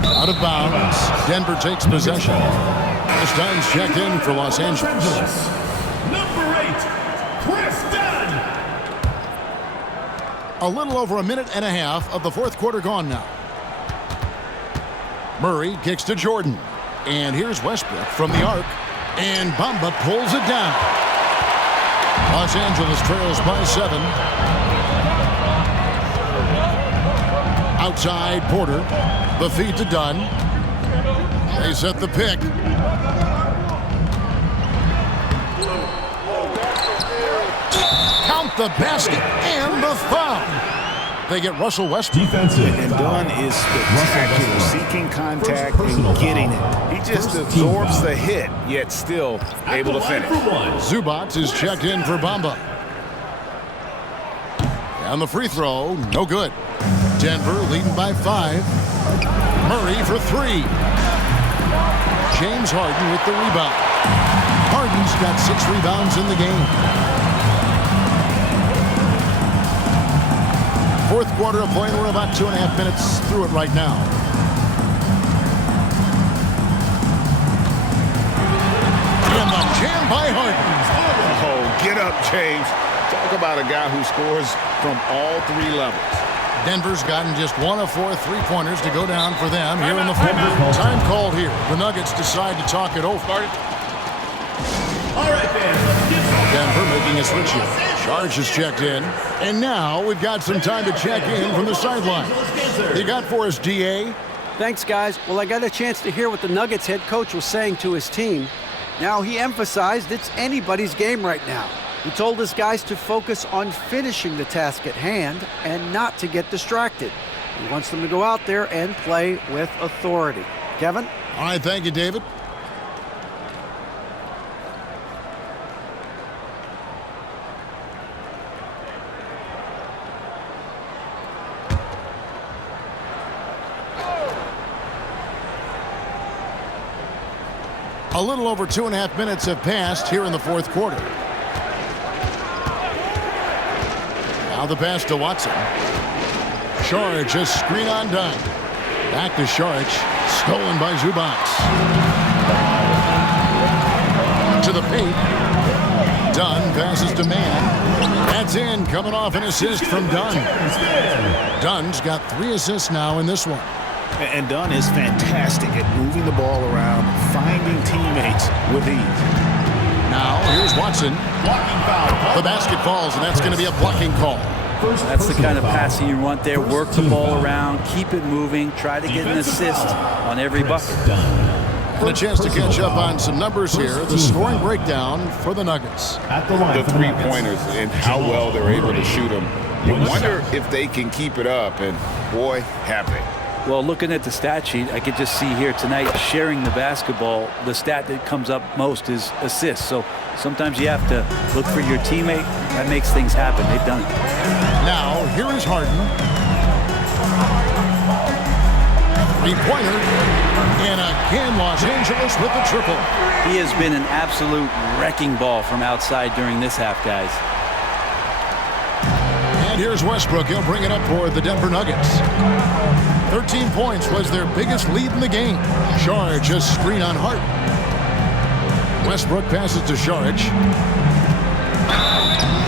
Out of bounds. Denver takes possession. This time's checked in for Los Angeles. Number 8, Chris Dunn. A little over a minute and a half of the fourth quarter gone now. Murray kicks to Jordan. And here's Westbrook from the arc. And Bamba pulls it down. Los Angeles trails by 7. Outside Porter. The feed to Dunn. They set the pick. Count the basket and the foul. They get Russell Westbrook. Defensive. And Dunn is spectacular, seeking contact and getting it. He just absorbs the hit, yet still able to finish. Zubac is checked in for Bamba. Down the free throw, no good. Denver leading by 5. Murray for 3. James Harden with the rebound. Harden's got 6 rebounds in the game. Fourth quarter of play. We're about 2.5 minutes through it right now. And the jam by Harden. Oh, get up, James. Talk about a guy who scores from all 3 levels. Denver's gotten just 1 of 4 3-pointers to go down for them here in the fourth. Time called here. The Nuggets decide to talk it over. All right, fans, let's get started. Denver making a switch here. Charge is checked in. And now we've got some time to check in from the sideline. You got for us, DA? Thanks, guys. Well, I got a chance to hear what the Nuggets head coach was saying to his team. Now, he emphasized it's anybody's game right now. He told his guys to focus on finishing the task at hand and not to get distracted. He wants them to go out there and play with authority. Kevin? All right, thank you, David. A little over 2.5 minutes have passed here in the fourth quarter. Now the pass to Watson. Saric, a screen on Dunn. Back to Saric. Stolen by Zubac. To the paint. Dunn passes to Mann. That's in. Coming off an assist from Dunn. Dunn's got 3 assists now in this one. And Dunn is fantastic at moving the ball around, finding teammates with ease. Now, here's Watson. The basket falls, and that's going to be a blocking call. That's the kind of passing you want there. Work the ball around, keep it moving, try to get an assist on every bucket. And a chance to catch up on some numbers here. The scoring breakdown for the Nuggets. The three-pointers and how well they're able to shoot them. You wonder if they can keep it up, and boy, have they. Well, looking at the stat sheet, I could just see here tonight sharing the basketball. The stat that comes up most is assists. So sometimes you have to look for your teammate. That makes things happen. They've done it. Now, here is Harden. 3-pointer. And again, Los Angeles with the triple. He has been an absolute wrecking ball from outside during this half, guys. And here's Westbrook. He'll bring it up for the Denver Nuggets. 13 points was their biggest lead in the game. Saric, a screen on Hart. Westbrook passes to Saric.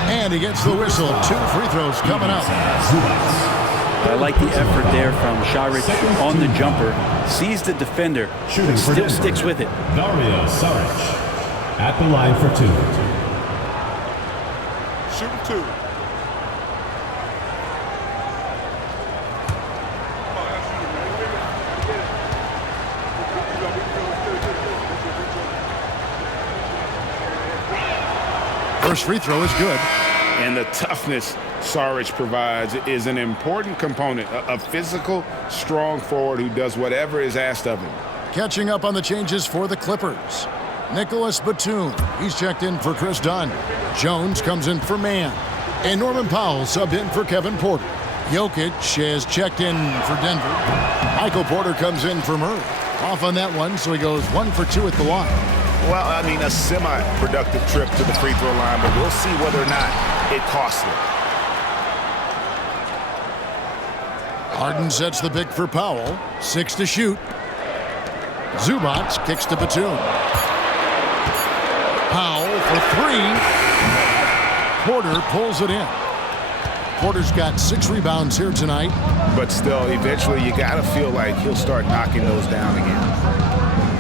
And he gets the whistle. 2 free throws coming up. I like the effort there from Saric on the jumper. Sees the defender, but still sticks with it. Dario Saric at the line for 2. Shooting 2. First free throw is good. And the toughness Saric provides is an important component. A physical, strong forward who does whatever is asked of him. Catching up on the changes for the Clippers. Nicholas Batum. He's checked in for Chris Dunn. Jones comes in for Mann. And Norman Powell subbed in for Kevin Porter. Jokic has checked in for Denver. Michael Porter comes in for Murray. Off on that one, so he goes 1 for 2 at the line. Well, I mean, a semi-productive trip to the free throw line, but we'll see whether or not it costs them. Harden sets the pick for Powell. 6 to shoot. Zubac kicks to Batum. Powell for 3. Porter pulls it in. Porter's got 6 rebounds here tonight. But still, eventually you got to feel like he'll start knocking those down again.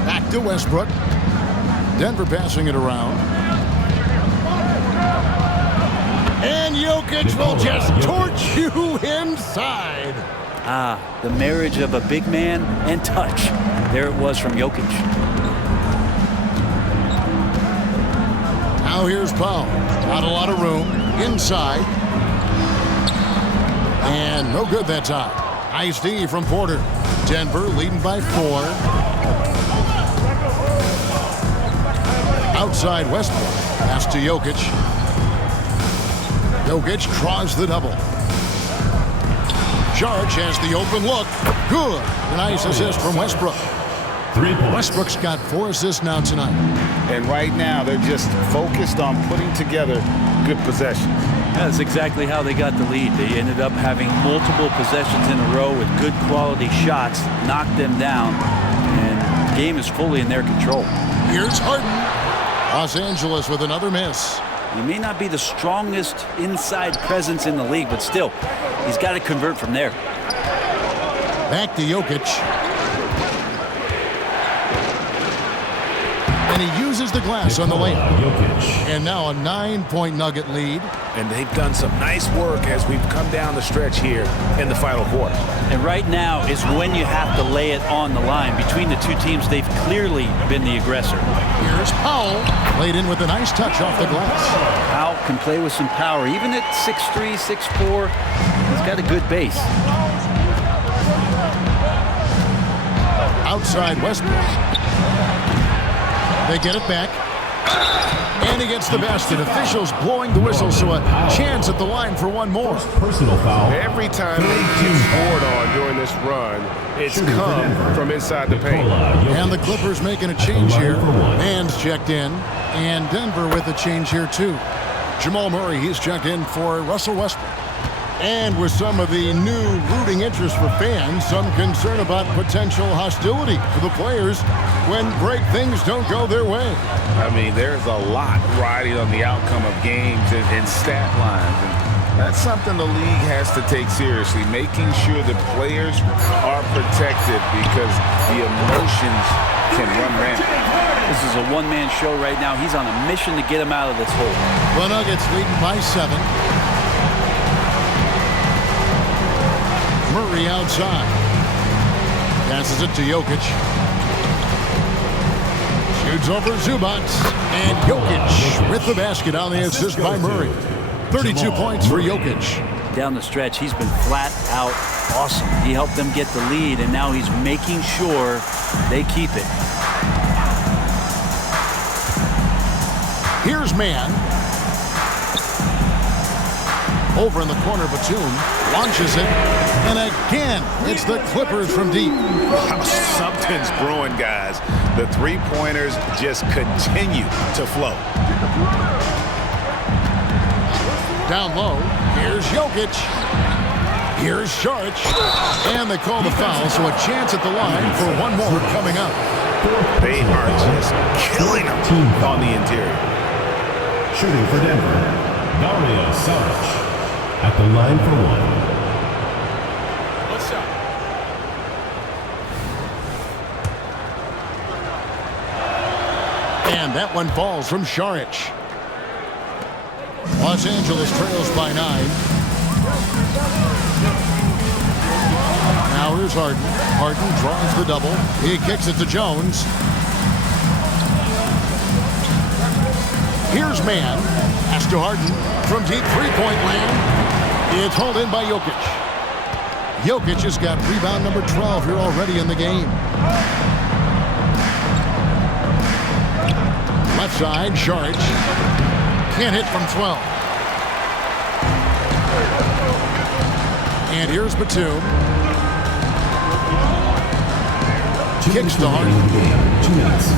Back to Westbrook. Denver passing it around. And Jokic will just torch you inside. The marriage of a big man and touch. There it was from Jokic. Now here's Powell. Not a lot of room. Inside. And no good that time. Nice D from Porter. Denver leading by 4. Outside Westbrook. Pass to Jokic. Jokic draws the double. Saric has the open look. Good. A nice assist from Westbrook. 3 points. Westbrook's got 4 assists now tonight. And right now they're just focused on putting together good possessions. That's exactly how they got the lead. They ended up having multiple possessions in a row with good quality shots, knocked them down, and the game is fully in their control. Here's Harden. Los Angeles with another miss. He may not be the strongest inside presence in the league, but still, he's got to convert from there. Back to Jokic. And he uses the glass on the layup. And now a 9-point Nugget lead. And they've done some nice work as we've come down the stretch here in the final quarter. And right now is when you have to lay it on the line. Between the two teams, they've clearly been the aggressor. Here's Powell. Laid in with a nice touch off the glass. Powell can play with some power. Even at 6'3", 6'4", he's got a good base. Outside Westbrook. They get it back. And he gets the basket. Officials blowing the whistle, so a chance at the line for one more. Personal foul. Every time they get scored on during this run, it's come from inside the paint. And the Clippers making a change here. Man's checked in. And Denver with a change here, too. Jamal Murray, he's checked in for Russell Westbrook. And with some of the new rooting interest for fans, some concern about potential hostility for the players when great things don't go their way. I mean, there's a lot riding on the outcome of games and stat lines. And that's something the league has to take seriously, making sure the players are protected because the emotions can run rampant. This is a one-man show right now. He's on a mission to get him out of this hole. The Nuggets leading by 7. Murray outside. Passes it to Jokic. Shoots over Zubac. And Jokic with the basket on the assist by Murray. 32 points for Jokic. Down the stretch, he's been flat out awesome. He helped them get the lead, and now he's making sure they keep it. Here's Mann. Over in the corner, Batum launches it. And again, it's the Clippers from deep. Something's brewing, guys. The three-pointers just continue to flow. Down low, here's Jokic. Here's Saric. And they call the foul, so a chance at the line for one more coming up. They are just killing them on the interior. Shooting for Denver, Dario Saric. At the line for one. What's up? And that one falls from Saric. Los Angeles trails by 9. Now here's Harden. Harden draws the double. He kicks it to Jones. Here's Mann. Pass to Harden from deep three-point land. It's hauled in by Jokic. Jokic has got rebound number 12 here already in the game. Left side, Saric. Can't hit from 12. And here's Batum. Kicks to Harden. 2 minutes.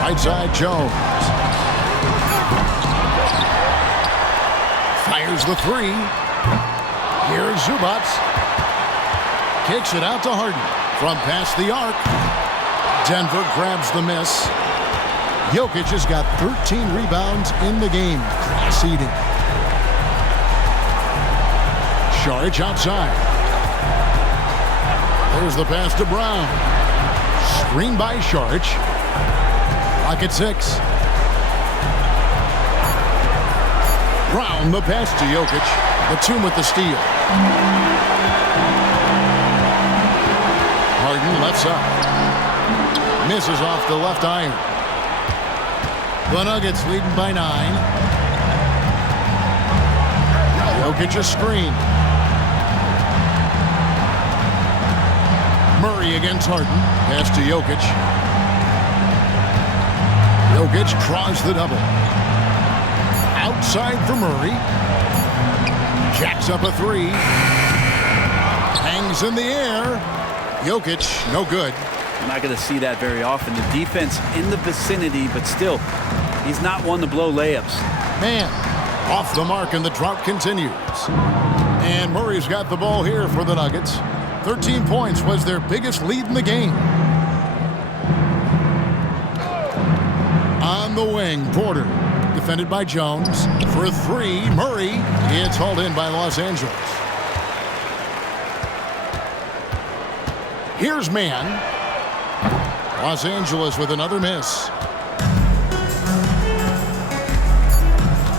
Right side, Jones. Fires the three. Here's Zubac. Kicks it out to Harden. From past the arc. Denver grabs the miss. Jokic has got 13 rebounds in the game. Class eating. Saric outside. There's the pass to Brown. Screen by Saric. Clock at 6. Brown, the pass to Jokic. Batum with the steal. Harden left side. Misses off the left iron. The Nuggets leading by 9. Jokic a screen. Murray against Harden. Pass to Jokic. Jokic draws the double. Outside for Murray. Jacks up a three. Hangs in the air. Jokic, no good. You're not going to see that very often. The defense in the vicinity, but still, he's not one to blow layups. Man, off the mark, and the drought continues. And Murray's got the ball here for the Nuggets. 13 points was their biggest lead in the game. On the wing, Porter. Defended by Jones. For three, Murray. It's hauled in by Los Angeles. Here's man. Los Angeles with another miss.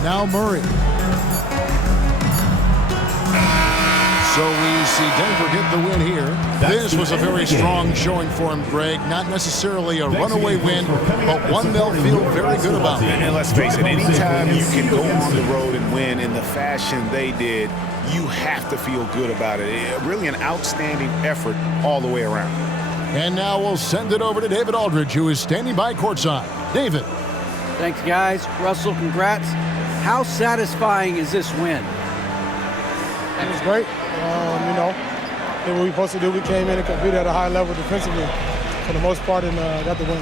Now Murray. So we see Denver get the win here. This was a very strong showing for him, Greg. Not necessarily a runaway win, but one they'll feel very good about. And let's face it, anytime you can go on the road and win in the fashion they did, you have to feel good about it. Really an outstanding effort all the way around. And now we'll send it over to David Aldridge, who is standing by courtside. David. Thanks, guys. Russell, congrats. How satisfying is this win? It was great. You know, did what we were supposed to do. We came in and competed at a high level defensively for the most part and got the win.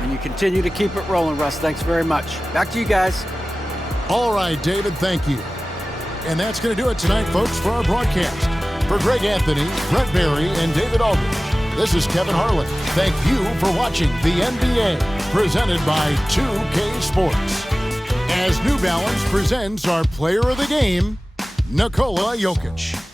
And you continue to keep it rolling, Russ. Thanks very much. Back to you guys. All right, David, thank you. And that's going to do it tonight, folks, for our broadcast. For Greg Anthony, Brent Barry, and David Aldridge, this is Kevin Harlan. Thank you for watching the NBA, presented by 2K Sports. As New Balance presents our player of the game, Nikola Jokic.